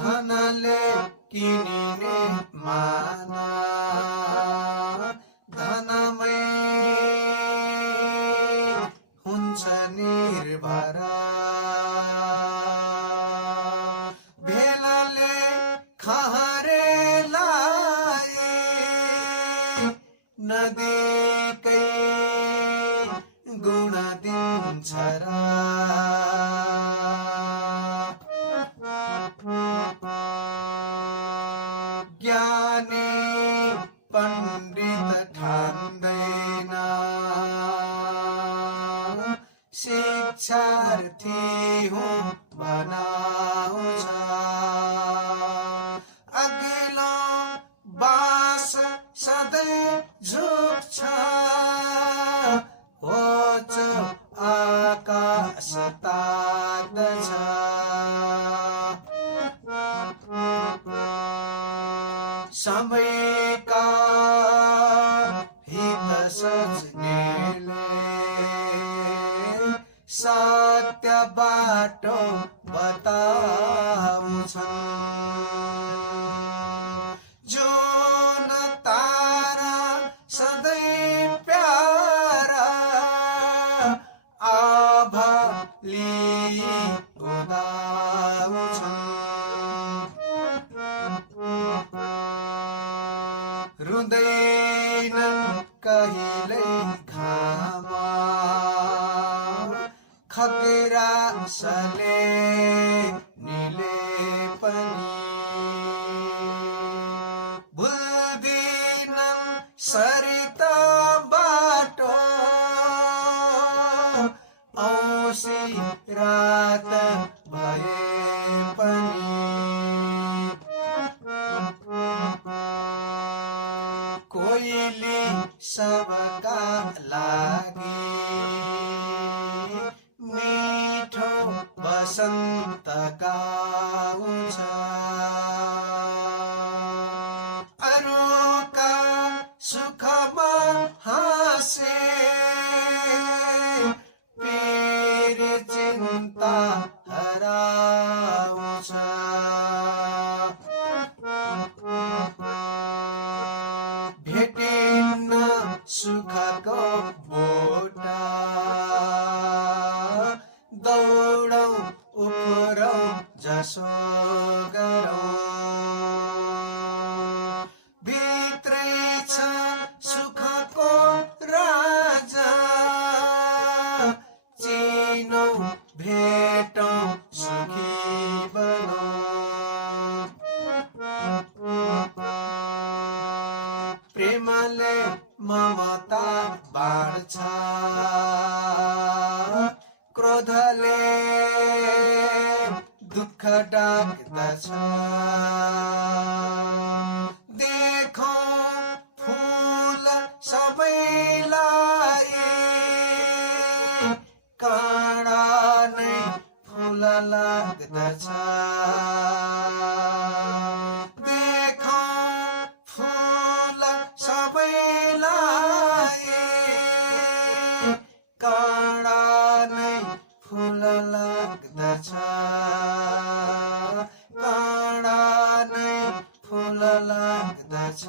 धनले किनिने माना धनमै हुन्छ निर्भर भेलले खहरे लाए नदीकै गुण दिन्छ र ज्ञानी पण्डित ठान्दैन शिक्षार्थी हुँ बनाउँछ अघिल्लो बास सधैँ झुक्छ होच आकाश ताक्दछ समयका हित सोच्नेले सत्य बाटो बताउँछन् जुन तारा सधैँ प्यारा आभाले उदाउँछन् रुँदैन कहिल्यै घाम खगरासले निले पनि भुल्दिनन् सरिता बाटो औँसी रात भए पनि कोइली सबका लागि मिठो बसन्त गाउँछ अरूका सुखमा हाँसे पीर चिन्ता हराउँछ भेटिन्न सुखको बोटा दौडौँ उफ्रौँ जसो गरौँ भित्रै छ सुखको राजा चिनौँ भेटौँ सुखी बनौँ प्रेमले ममता बाँड्छ क्रोधले दुःख डाक्दछ देखौँ फूल सबैलाई काँडा नै फूल लाग्दछ देखौँ फूल सबैलाई काँडा नै फूल लाग्दछ काँडा नै फूल लाग्दछ